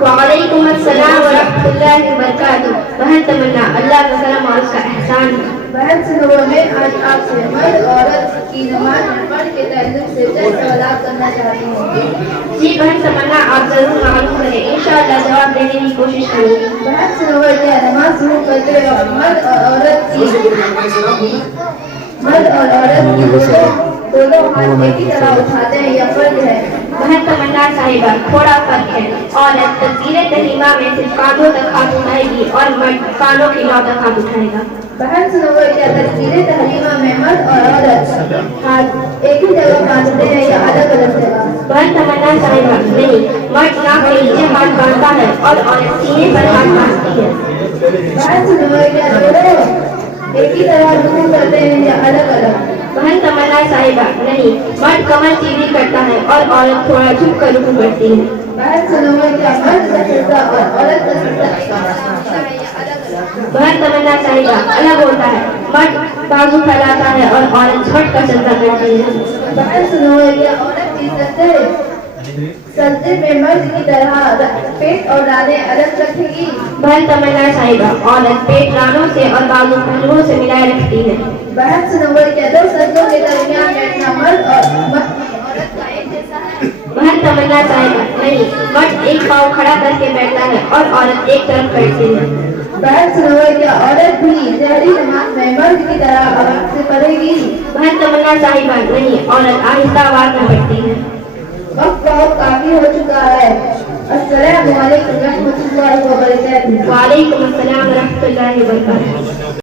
وعلیکم السلام ورحمۃ اللہ وبرکاتہ. بہن تمنا اللہ کا کرم اور اس کا احسان ہے. بہن سنو میں آج آپ سے مرد عورت کی نماز میں پڑھ کے تعلق سے چند سوالات کرنا چاہتی ہوں. جی بہن تمنا آپ ضرور معلوم کریں, انشاءاللہ جواب دینے کی کوشش کروں گی. بہن سنو کیا نماز شروع کرتے وقت مرد اور عورت کی دونوں ہاتھ ایک ہی طرح اٹھاتے ہیں یا فرق ہے؟ بہن تمنا صاحبہ تھوڑا فرق ہے. عورت تکبیر تحریمہ میں صرف کاندھوں تک ہاتھ اٹھائے گی اور مرد کانوں کی نوک تک ہاتھ اٹھائے گا. بہن سنو کیا تکبیر تحریمہ میں مرد اور عورت ہاتھ ایک ہی جگہ باندھتے ہیں یا الگ الگ جگہ؟ بہن تمنا صاحبہ نہیں, مرد ناک کے نیچے ہاتھ باندھتا ہے اور عورت سینے پر ہاتھ باندھتی ہے. بہن سنو کیا دونوں ایک ہی طرح رکوع کرتے ہیں یا الگ الگ؟ بہن تمنا صاحبہ نہیں, مرد کمر سیدھی کرتا ہے اور عورت تھوڑا جھک کر رکوع کرتی ہے. بہن سنو کیا مرد کا سجدہ اور عورت کا سجدہ ایک طرح ہوتا ہے یا الگ الگ؟ بہن تمنا صاحبہ الگ ہوتا ہے. مرد بازو پھیلاتا ہے اور عورت جھٹ کا سجدہ کرتی ہے. بہن سنو کیا عورت کی سجدے میں مرد کی طرح پیٹ اور رانیں الگ رکھے گی؟ بہن تمنا صاحبہ عورت پیٹ رانوں سے اور بازو پہلوؤں سے ملائے رکھتی ہے. بہن سنو کیا دو سجدوں کے درمیان بیٹھنا مرد اور عورت کا ایک جیسا ہے؟ بہن تمنا صاحبہ نہیں, مرد ایک پاؤں کھڑا کر کے بیٹھتا ہے اور عورت ایک طرف کرتی ہے. بہن سنو کیا عورت بھی ظہری نماز میں مرد کی طرح آواز سے پڑھے گی؟ بہن تمنا صاحبہ نہیں, عورت آہستہ آواز میں پڑھتی ہے. وقت بہت کافی ہو چکا ہے. السلام علیکم ورحمۃ اللہ وبرکاتہ. وعلیکم السلام ورحمۃ اللہ وبرکاتہ.